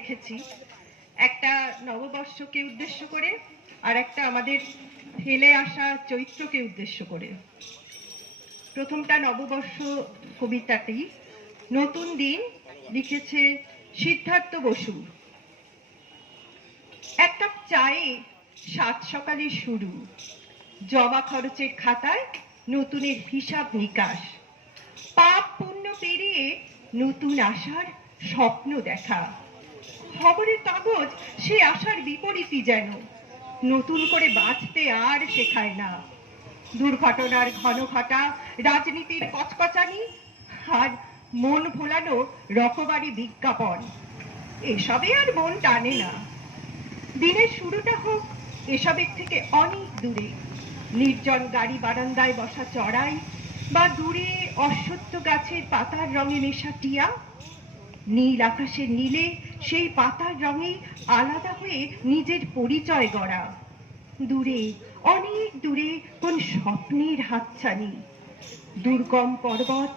রেখেছি, একটা নববর্ষকে উদ্দেশ্য করে আর একটা আমাদের ফেলে আসা চৈত্রকে উদ্দেশ্য করে। প্রথমটা নববর্ষ কবিতাটি নতুন দিন, লিখেছে সিদ্ধার্থ বসু। এক কাপ চায়ে সাত সকালে শুরু, জমা খরচের খাতায় নতুনের হিসাব নিকাশ, পাপ পুণ্য পেরিয়ে নতুন আশার স্বপ্ন দেখা। খবরের কাগজ সে আশার বিপরীতই যেন, নতুন করে বাঁচতে আর শেখায় না। দুর্ঘটনার ঘন ঘটা, রাজনীতির কচকচানি আর মন ভোলানো রকমারি বিজ্ঞাপন, এসবে আর মন টানে না। দিনের শুরুটা হোক এসবের থেকে অনেক দূরে, নির্জন গাড়ি বারান্দায় বসা চড়াই, বা দূরে অশ্বত্থ গাছের পাতার রঙে মেশা টিয়া। নীল আকাশের নীলে সেই পাতার রঙে আলাদা হয়ে নিজের পরিচয় গড়া। দূরে, অনেক দূরে কোন স্বপ্নের হাতছানি, দুর্গম পর্বত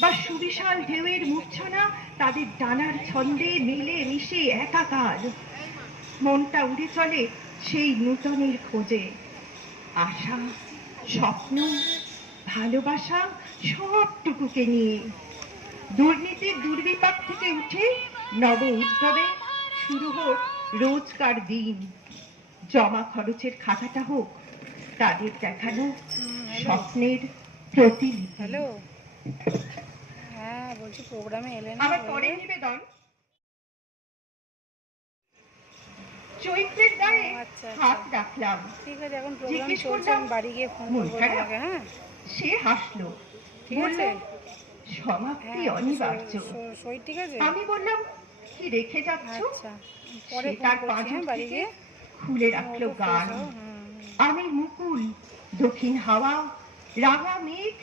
বা সুবিশাল ঢেউয়ের মূর্ছনা তাদের ডানার ছন্দে মিলে মিশে একাকার। মনটা উড়ে চলে সেই নূতনের খোঁজে। আশা, স্বপ্ন, ভালোবাসা সবটুকুকে নিয়ে দুর্নীতির দুর্বিপাক থেকে উঠে নব উদ্যমে শুরু হোক রোজকার দিন। জমা খরচের খাতাটা হোক তাদের দেখানো স্বপ্নের প্রতিলিপি। হ্যালো, হ্যাঁ বলছি প্রোগ্রামে এলেন? আমার পরে নিবেদন, চৈত্রের গায়ে হাত রাখলাম। ঠিক আছে, এখন প্রোগ্রাম চলছে, আমি বাড়ি গিয়ে ফোন করবো তোমাকে। হ্যাঁ, সে হাসলো, ঠিক আছে, সমাপ্তি অনিবার্য। ঠিক আছে। আমি বললাম, কি রেখে যাচ্ছ? আচ্ছা, পরে তার পাঁজর বাড়ি গিয়ে খুলে রাখলো গান। আমি মুকুল, দক্ষিণ হাওয়া, রাঙা মেঘ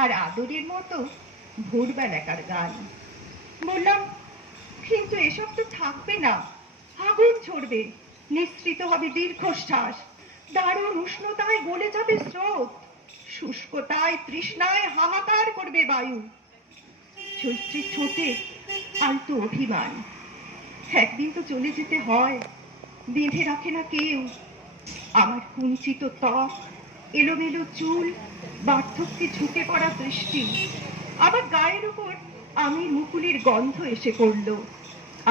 আর আদরের মতো ভোরবেলাকার গান। বললাম, কিন্তু এসব তো থাকবে না, আগুন ছড়বে, নিঃসৃত হবে দীর্ঘশ্বাস, দারুণ উষ্ণতায় গলে যাবে স্রোত, শুষ্কতায় তৃষ্ণায় হাহাকার করবে বায়ু। চৈত্রের ঠোঁটে আলতো অভিমান, একদিন তো চলে যেতে হয়, বেঁধে রাখে না কেউ। আমার কুঞ্চিত ত্বক, এলোমেলো চুল, বার্ধক্যে ঝুঁকে পড়া দৃষ্টি, আবার গায়ের উপর আমি মুকুলের গন্ধ এসে পড়লো।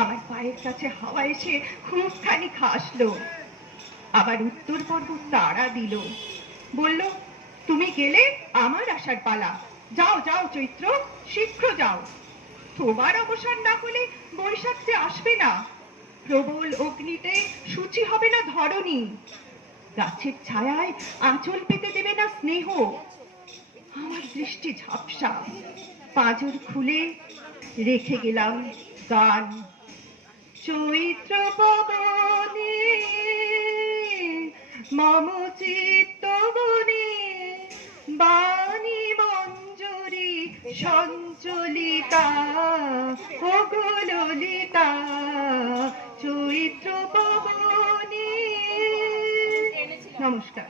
আমার পায়ের কাছে হাওয়া এসে খুব খানি হাসলো। আবার উত্তর পর্বত তাড়া দিল, বলল, তুমি গেলে আমার আসার পালা, যাও যাও চৈত্র, শীঘ্র যাও। তোমার অবসান না হলে বৈশাখ যে আসবে না, প্রবল অগ্নিতে সূচি হবে না ধরণী, গাছের ছায়ায় আঁচল পেতে দেবে না স্নেহ। আমার দৃষ্টি ঝাপসা, পাঁজর খুলে রেখে গেলাম গান। চৈত্র পবনে মম চিত্ত বনে, বাণী মঞ্জরি সঞ্চলিতা, ও গো ললিতা, চৈত্র পবনে। নমস্কার।